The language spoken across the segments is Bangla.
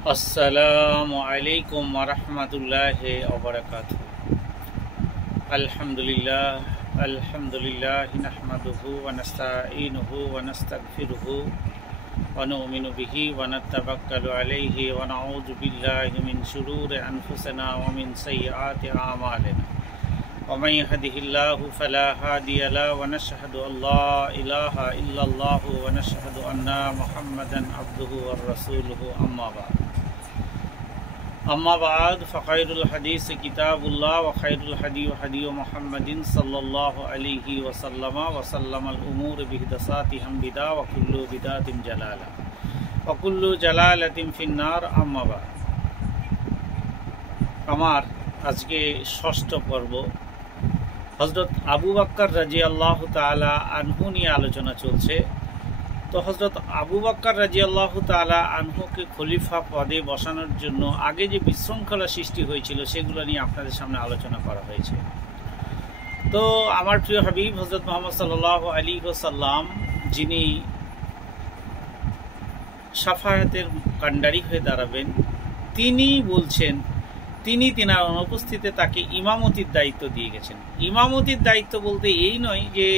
अस्सलामु अलैकुम वरहमतुल्लाहि वबरकातुहू। अल्हम्दुलिल्लाह नहमदुहु व नस्तईनुहु व नस्तगफिरुहु व नुमिनु बिही व नतवक्कलु अलैहि व नऊज़ु बिल्लाहि मिन शुरूरि अनफुसिना व मिन सय्यिआति अमालिना व मन यहदिहिल्लाहु फला हादिय लहु व नशहदु अल्ला इलाहा इल्लल्लाहु व नशहदु अन्ना मुहम्मदन अब्दुहु व रसूलुहु अम्मा बाद फ़ख़ैरुल हदीस किताबुल्लाह व खैरुल हदी हदी मुहम्मदिन सल्लल्लाहु अलैहि वसल्लम व सल्लमल उमूर बिहिदासातिहिम बिदा व कुल्लु बिदातिन जलाला व कुल्लु जलालतिन फिन्नार। अम्मा बाद আমার আজকে ষষ্ঠ পর্ব হযরত আবু বকর রাদিয়াল্লাহু তাআলা আনহু নিয়ে আলোচনা চলছে। তো হযরত আবু বকর রাদিয়াল্লাহু তাআলা আনহুকে খলিফা পদে বসানোর জন্য আগে যে বিশৃঙ্খলা সৃষ্টি হয়েছিল সেগুলো নিয়ে আপনাদের সামনে আলোচনা করা হয়েছে। তো আমার প্রিয় হাবিব হযরত মুহাম্মদ সাল্লাল্লাহু আলাইহি ওয়াসাল্লাম, যিনি শাফায়াতের কাণ্ডারি হয়ে দাঁড়াবেন, তিনি বলছেন তিনার অনুপস্থিতিতে তাকে ইমামতির দায়িত্ব দিয়ে গেছেন। ইমামতির দায়িত্ব বলতে এই নয় যে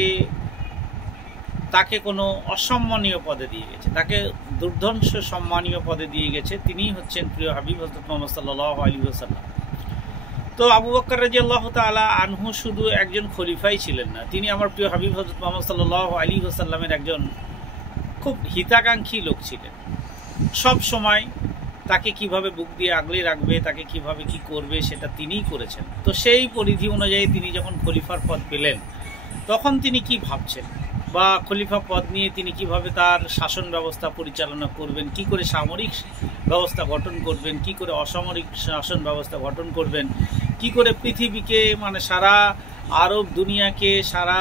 তাকে কোনো অসম্মানীয় পদে দিয়ে গেছে, তাকে দুর্ধর্ষ সম্মানীয় পদে দিয়ে গেছে। তিনি হচ্ছেন প্রিয় হাবিব হযরত মুহাম্মদ সাল্লাল্লাহু আলাইহি ওয়াসাল্লাম। তো আবু বকর রাদিয়াল্লাহু তাআলা আনহু শুধু একজন খলিফাই ছিলেন না, তিনি আমার প্রিয় হাবিব হযরত মুহাম্মদ সাল্লাল্লাহু আলাইহি ওয়াসাল্লামের একজন খুব হিতাকাঙ্ক্ষী লোক ছিলেন। সব সময় তাকে কিভাবে বুক দিয়ে আগলে রাখবে, তাকে কিভাবে কি করবে সেটা তিনিই করেছেন। তো সেই পরিধি অনুযায়ী তিনি যখন খলিফার পদ পেলেন তখন তিনি কি ভাবছেন বা খলিফা পদ নিয়ে তিনি কিভাবে তার শাসন ব্যবস্থা পরিচালনা করবেন, কি করে সামরিক ব্যবস্থা গঠন করবেন, কি করে অসামরিক শাসন ব্যবস্থা গঠন করবেন, কি করে পৃথিবীকে সারা আরব দুনিয়াকে, সারা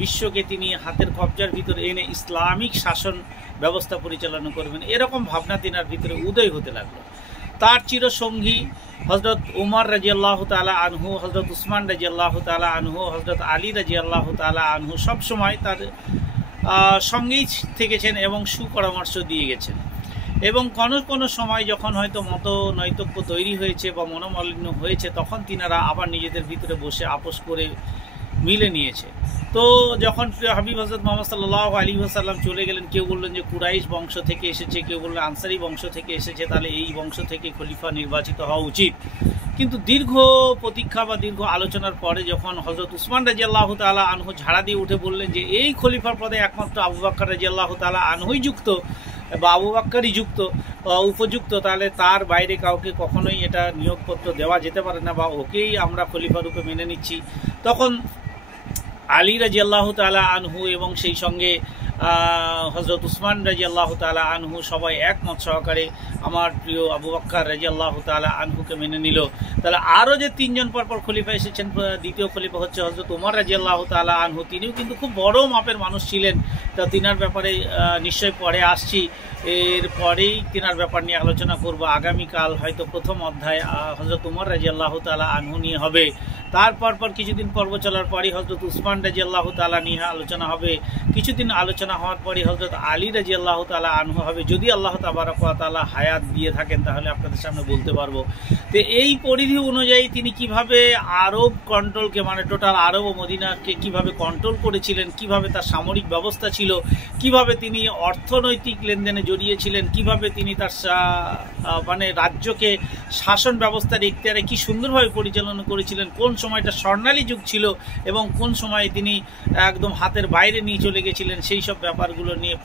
বিশ্বকে তিনি হাতের কবজার ভিতরে এনে ইসলামিক শাসন ব্যবস্থা পরিচালনা করবেন, এরকম ভাবনা তিনার ভিতরে উদয় হতে লাগলো। তার চিরসঙ্গী হযরত উমর রাদিয়াল্লাহু তাআলা আনহু, হযরত উসমান রাদিয়াল্লাহু তাআলা আনহু, হযরত আলী রাদিয়াল্লাহু তাআলা আনহু সব সময় তার সঙ্গেই থেকেছেন এবং সুপরামর্শ দিয়ে গেছেন। এবং কোনো সময় যখন হয়তো নৈতক্য তৈরি হয়েছে বা মনোমালিন্য হয়েছে তখন তিনারা আবার নিজেদের ভিতরে বসে আপোষ করে মিলে নিয়েছে। তো যখন প্রিয় হাবিব হযরত মুহাম্মদ সাল্লাল্লাহু আলাইহি ওয়াসাল্লাম চলে গেলেন, কেউ বললেন যে কুরাইশ বংশ থেকে এসেছে, কেউ বললেন আনসারী বংশ থেকে এসেছে, তাহলে এই বংশ থেকে খলিফা নির্বাচিত হওয়া উচিত। কিন্তু দীর্ঘ প্রতীক্ষা বা দীর্ঘ আলোচনার পরে যখন হযরত উসমান রাদিয়াল্লাহু তাআলা আনহু ঝাড়া দিয়ে উঠে বললেন যে এই খলিফার পদে একমাত্র আবু বকর রাদিয়াল্লাহু তাআলা আনহুই যুক্ত বা আবু বকরই উপযুক্ত, তাহলে তার বাইরে কাউকে কখনোই এটা নিয়োগপত্র দেওয়া যেতে পারে না বা ওকেই আমরা খলিফা রূপে মেনে নিচ্ছি, তখন আলী রাদিয়াল্লাহু তাআলা আনহু এবং সেই সঙ্গে হযরত উসমান রাদিয়াল্লাহু তাআলা আনহু সবাই একমত সহকারে আমার প্রিয় আবু বকর রাদিয়াল্লাহু তাআলা আনহুকে মেনে নিল। তাহলে আরও যে তিনজন পরপর খলিফা এসেছেন, দ্বিতীয় খলিফা হচ্ছে হযরত উমর রাদিয়াল্লাহু তাআলা আনহু, তিনিও কিন্তু খুব বড় মাপের মানুষ ছিলেন। তা তিনার ব্যাপারে নিশ্চয় পরে আসছি, এর পরেই তিনার ব্যাপার নিয়ে আলোচনা করব। আগামীকাল হয়তো প্রথম অধ্যায় হযরত উমর রাদিয়াল্লাহু তাআলা আনহু নিয়ে হবে। তারপর কিছুদিন পর্ব চলার পরই হযরত উসমান রাদিয়াল্লাহু তাআলা নিয়ে আলোচনা হবে। কিছুদিন আলোচনা হওয়ার পরই হযরত আলী রাদিয়াল্লাহু তাআলা আনহু হবে। যদি আল্লাহ তাবারক ওয়া তাআলা হায়াত দিয়ে থাকেন তাহলে আপনাদের সামনে বলতে পারবো। তো এই পরিধি অনুযায়ী তিনি কিভাবে আরব কন্ট্রোলকে টোটাল আরব ও মদিনাকে কিভাবে কন্ট্রোল করেছিলেন, কিভাবে তার সামরিক ব্যবস্থা ছিল, কিভাবে তিনি অর্থনৈতিক লেনদেনে জড়িয়েছিলেন, কিভাবে তিনি তার রাজ্যকে শাসন ব্যবস্থার এখতিয়ারে কি সুন্দরভাবে পরিচালনা করেছিলেন, কোন সময়টা স্বর্ণালী যুগ ছিল এবং কোন সময় তিনি একদম হাতের বাইরে নিয়ে চলে গেছিলেন, সেই সব ব্যাপারগুলো নিয়ে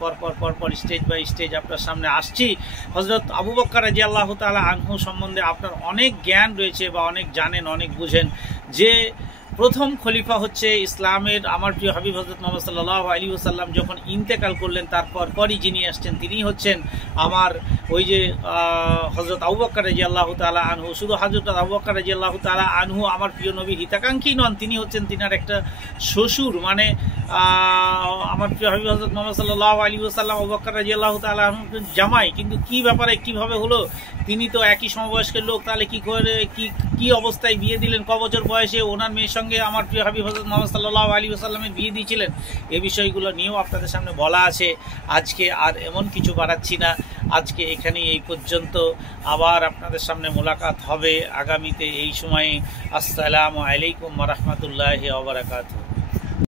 পরপর স্টেজ বাই স্টেজ আপনার সামনে আসছি। হযরত আবু বকর রাদিয়াল্লাহু তাআলা আনহু সম্বন্ধে আপনার অনেক জ্ঞান রয়েছে বা অনেক জানেন, অনেক বুঝেন যে প্রথম খলিফা হচ্ছে ইসলামের আমার প্রিয় হাবিব হযরত মুহাম্মদ সাল্লাল্লাহু আলাইহি ওয়াসাল্লাম যখন ইন্তেকাল করলেন পরই যিনি আসছেন তিনি হচ্ছেন আমার ওই যে হযরত আবু বকর রাদিয়াল্লাহু তাআলা আনহু। শুধু হযরত আবু বকর রাদিয়াল্লাহু তাআলা আনহু আমার প্রিয় নবীর হিতাকাঙ্ক্ষী নন, তিনি হচ্ছেন তিনার একটা শ্বশুর, আমার প্রিয় হাবিব হযরত মুহাম্মদ সাল্লাল্লাহু আলাইহি ওয়াসাল্লাম আবু বকর রাদিয়াল্লাহু তাআলা আনহু জামাই। কিন্তু কি ব্যাপারে কিভাবে হলো, তিনি তো একই সমবয়স্কের লোক, তাহলে কি করে কি অবস্থায় বিয়ে দিলেন, ক বছর বয়সে ওনার মেয়ের সঙ্গে আমার প্রিয় হাবিব হযরত মুহাম্মদ সাল্লাল্লাহু আলাইহি ওয়াসাল্লামের বিয়ে দিয়েছিলেন, এই বিষয়গুলো নিয়েও আপনাদের সামনে বলা আছে। আজকে আর এমন কিছু বাড়াচ্ছি না, আজকে এখানেই এই পর্যন্ত। আবার আপনাদের সামনে মোলাকাত হবে আগামীতে এই সময়ে। আসসালামু আলাইকুম ওয়া রাহমাতুল্লাহি ওয়া বারাকাতুহু।